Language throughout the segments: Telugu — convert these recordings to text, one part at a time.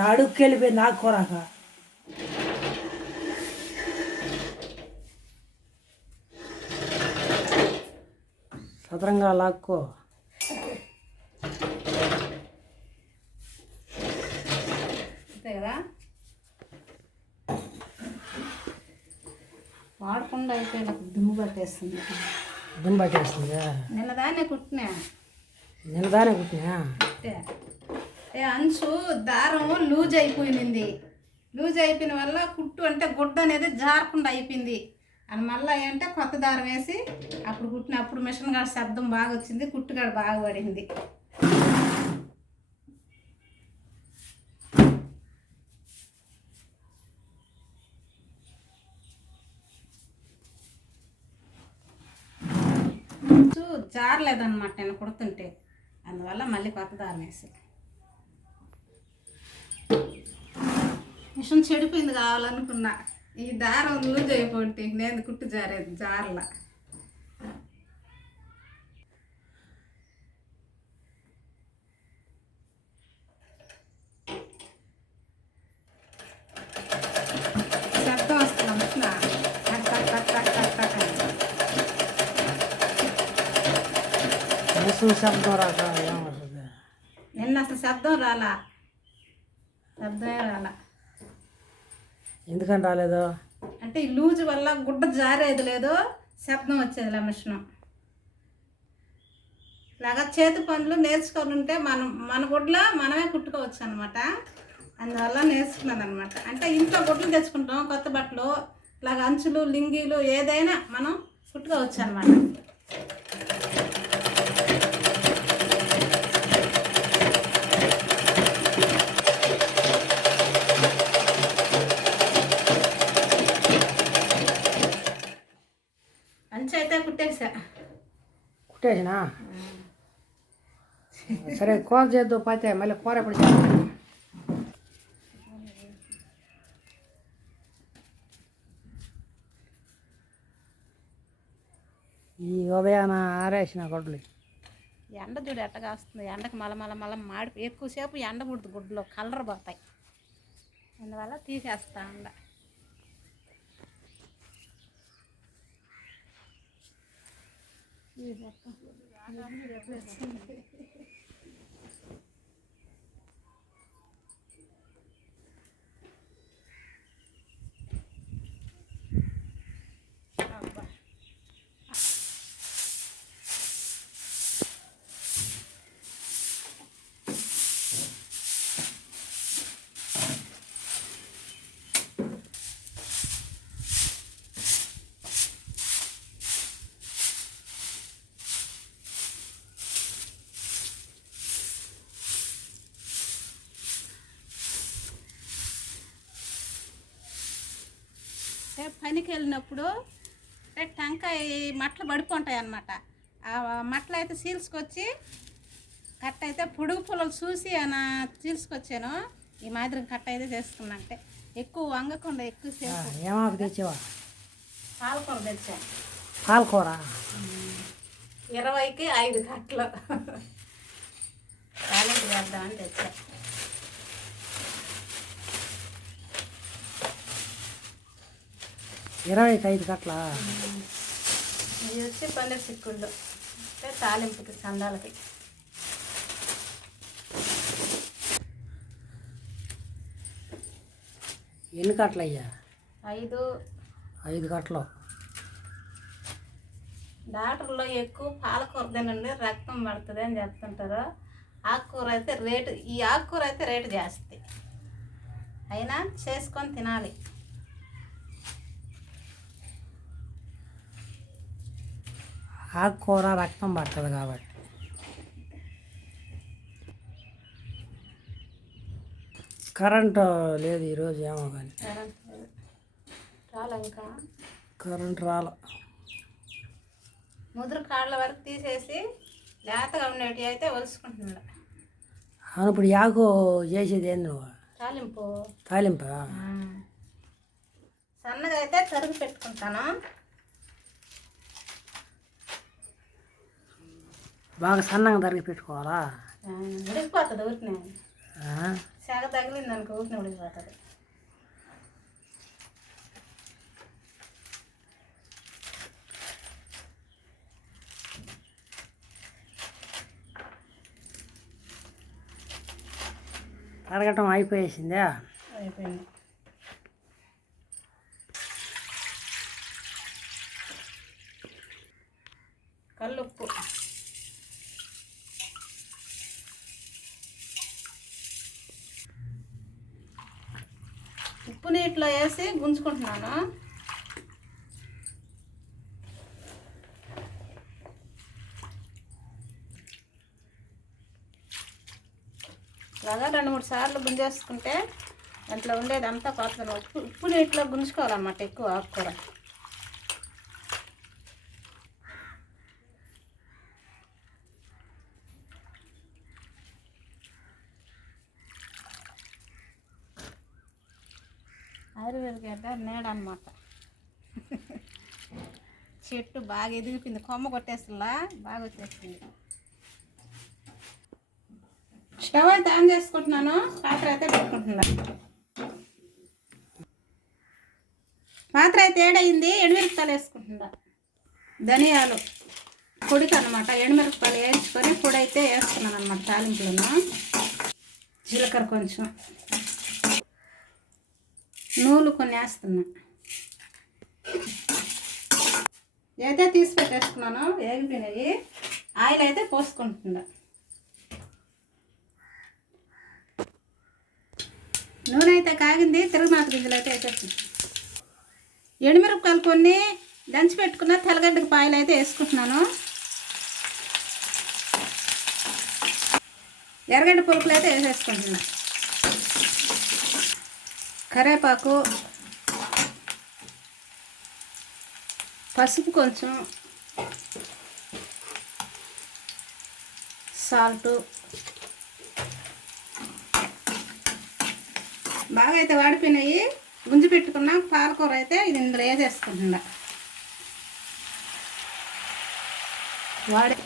అడుగుకి వెళ్ళిపోయింది ఆకుకూరాక సదరంగా లాక్కో. అంతే కదా? వాడకుండా అయిపోయి నాకు దుమ్ము పట్టేస్తుంది. దుమ్ పట్టేస్తుంది? నిన్నదాన్నే కుట్టినా? నిలదానే కుట్టినా? అంచు దారం లూజ్ అయిపోయింది. లూజ్ అయిపోయిన వల్ల కుట్టు అంటే గుడ్డ అనేది జారకుండా అయిపోయింది. అని మళ్ళీ ఏంటంటే కొత్త దారం వేసి అప్పుడు కుట్టిన అప్పుడు మిషన్ కాడ శబ్దం బాగా వచ్చింది కుట్టు కాడ బాగా పడింది. జారలేదన్నమాట నేను కుడుతుంటే. అందువల్ల మళ్ళీ కొత్త దారం వేసి. మిషన్ చెడిపోయింది కావాలనుకున్నా. ఈ దారం లూజ్ అయిపోయింది నేను కుట్టు జారేది జారల. శబ్దం రాక నిన్న అసలు శబ్దం రాలా? శబ్దమే రాలా. ఎందుకని రాలేదు? అంటే ఈ లూజ్ వల్ల గుడ్డ జారేది లేదు శబ్దం వచ్చేది లే మిషన్. ఇలాగా చేతి పనులు నేర్చుకొని ఉంటే మనం మన గుడ్లో మనమే కుట్టుకోవచ్చు అనమాట అందువల్ల నేర్చుకున్నాను అనమాట అంటే ఇంట్లో గుడ్లు తెచ్చుకుంటాం కొత్త బట్టలు ఇలాగ అంచులు లింగీలు ఏదైనా మనం కుట్టుకోవచ్చు అనమాట అంచు అయితే కుట్టేసా కుట్టేసినా సరే కూర చేద్దాం పోతే మళ్ళీ కూర ఎప్పుడు చేద్దాం ఈ ఉదయాన ఆరేసిన గుడ్లు ఎండ చూడు ఎట్టగా వస్తుంది ఎండకు మల మల మల మాడి ఎక్కువసేపు ఎండ పుడుతుంది గుడ్లో కలర్ పోతాయి అందువల్ల తీసేస్తా ఉండ Sì, esatto. Sì, esatto. Sì, esatto. Sì, esatto. Sì, esatto. పనికి వెళ్ళినప్పుడు అంటే టెంకాయ మట్టలు పడిపోంటాయి అన్నమాట ఆ మట్టలు అయితే చీల్చుకొచ్చి కట్ట అయితే పొడుగు పొలలు చూసి ఆయన చీల్చుకొచ్చాను ఈ మాదిరి కట్ట అయితే చేసుకున్నా అంటే ఎక్కువ వంగకుండా ఎక్కువసేపు ఏమాకు తెచ్చావా? పాలకూర తెచ్చాను. పాలకూర? ఇరవైకి ఐదు కట్టలు. తాలింపు వేద్దామని తెచ్చా ఇరవైకి ఐదు కట్ల? ఇది వచ్చి పన్నీర్ చిక్కుళ్ళు అంటే తాలింపుకి సందాలకి ఎన్ని కట్టలు అయ్యా ఐదు. ఐదు కట్టలు డాక్టర్లో ఎక్కువ పాలకూర తినండి రక్తం పడుతుంది అని చెప్తుంటారు. ఆకుకూర అయితే రేటు ఈ ఆకుకూర అయితే రేటు జాస్తి. అయినా చేసుకొని తినాలి. ఆకుకూర రక్తం పడుతుంది కాబట్టి. కరెంటు లేదు ఈరోజు ఏమో కానీ. కరెంట్ రాల. ముదురు కాళ్ళ వరకు తీసేసి లేతగా ఉండేటివి అయితే ఒలుసుకుంటున్నా అవును ఇప్పుడు యాకు చేసేది ఏంది నువ్వు? తాలింపు. తాలింపా? సన్నగా అయితే తరిగి పెట్టుకుంటాను. బాగా సన్నగా తరిగి పెట్టుకోవాలా ఉడికిపోతుంది ఊరికినే ఆ? సెగ తగిలి ఊరింది అనుకో ఊరిని ఉడికిపోతుంది కడగటం అయిపోయేసిందా అయిపోయింది ఉప్పు ఇట్లా వేసి గుంజుకుంటున్నాను? ఇలాగా రెండు మూడు సార్లు గుంజేసుకుంటే దాంట్లో ఉండేది అంతా ఉప్పు ఉప్పు నీటిలో గుంజుకోవాలన్నమాట ఎక్కువ ఆకుకూర ఆయుర్వేద గడ్డ నీడ అనమాట చెట్టు బాగా ఎదిగిపోయింది. కొమ్మ కొట్టేస్తుందా బాగా వచ్చేస్తుంది స్టవ్ అయితే ఆన్ చేసుకుంటున్నాను. పాత్ర అయితే పెట్టుకుంటున్నాను పాత్ర అయితే ఏడైంది ఎండుమిరపకాయలు వేసుకుంటున్నా. ధనియాలు. పొడికి అనమాట ఎండుమిరపకాయలు వేయించుకొని పొడి అయితే వేసుకున్నాను అనమాట తాలింపులను? జీలకర్ర కొంచెం. నూలు కొన్ని వేస్తున్నా ఏదైతే తీసి పెట్టేసుకున్నాను వేగిపోయినాయి ఆయిల్ అయితే పోసుకుంటున్నా. నూనె అయితే కాగింది తిరుగుమాత గింజలు అయితే వేసేస్తుంది ఎండుమిరపకాయలు కొన్ని దంచి పెట్టుకున్న తెల్లగడ్డకి పాయలు అయితే వేసుకుంటున్నాను. ఎర్రగడ్డ పులుపులు అయితే వేసేసుకుంటున్నా. కరేపాకు పసుపు కొంచెం సాల్టు బాగా అయితే వాడిపోయినాయి. గుంజి పెట్టుకున్న పాలకూర అయితే ఇది ఇందులో వేసేసుకుంటున్నా. వాడి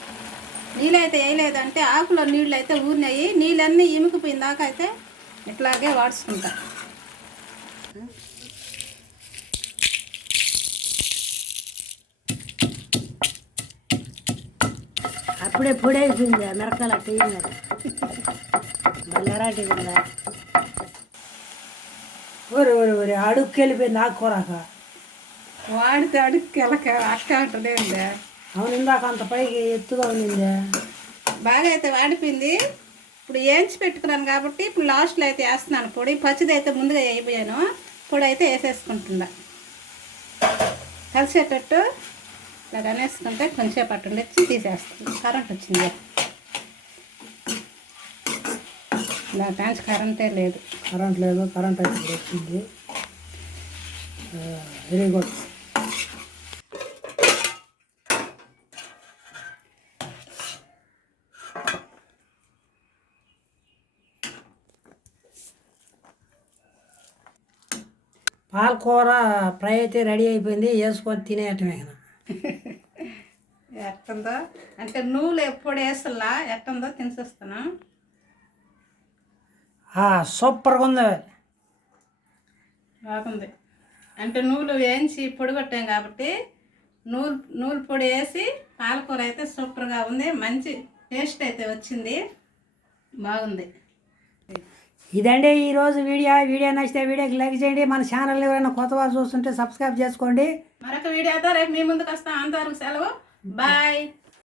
నీళ్ళైతే వేయలేదంటే ఆకులో నీళ్ళు అయితే ఊరినాయి. నీళ్ళన్నీ ఇమికిపోయిన దాకా అయితే ఇట్లాగే వాడుచుకుంటా అప్పుడే పొడి అయిపోయింది మిరకాయలు టీ మీద మళ్ళీ ఉందా ఊరి ఊరి ఊరి అడుక్కి వెళ్ళిపోయింది ఆకుకూరాక వాడితే అడుగు కెలక అక్క అంటూనే ఉందా? అవును ఇందాక అంత పైకి ఎత్తుగా ఉన్నిందే బాగా అయితే వాడిపోయింది? ఇప్పుడు ఏంచి పెట్టుకున్నాను కాబట్టి ఇప్పుడు లాస్ట్లో అయితే వేస్తున్నాను పొడి. పచ్చిది అయితే ముందుగా వేయిపోయాను పొడి అయితే వేసేసుకుంటుందా కలిసేటట్టు ఇలా అనేసుకుంటే కొంచెం పట్టు ఉండొచ్చి తీసేస్తాను. కరెంట్ వచ్చింది. ఇలా టాన్స్ కరెంటే లేదు. కరెంట్ లేదు కరెంట్ అయితే వచ్చింది వెరీ గుడ్. పాలకూర ఫ్రై అయితే రెడీ అయిపోయింది వేసుకొని తినేయటమే కదా. ఎట్టుందో? అంటే నూనె ఎప్పుడు వేసల్లా ఎట్టుందో తినేస్తాను సూపర్గా ఉంది. బాగుంది. అంటే నూలు వేయించి పొడి కొట్టాం కాబట్టి నూలు నూలు పొడి వేసి పాలకూర అయితే సూపర్గా ఉంది. మంచి టేస్ట్ అయితే వచ్చింది. బాగుంది. ఇదండి ఈరోజు వీడియో. వీడియో నచ్చితే వీడియోకి లైక్ చేయండి. మన ఛానల్ ఎవరైనా కొత్త వారు చూస్తుంటే సబ్స్క్రైబ్ చేసుకోండి. మరొక వీడియోతో రేపు మీ ముందుకు వస్తాం. అంతవరకు సెలవు. బాయ్.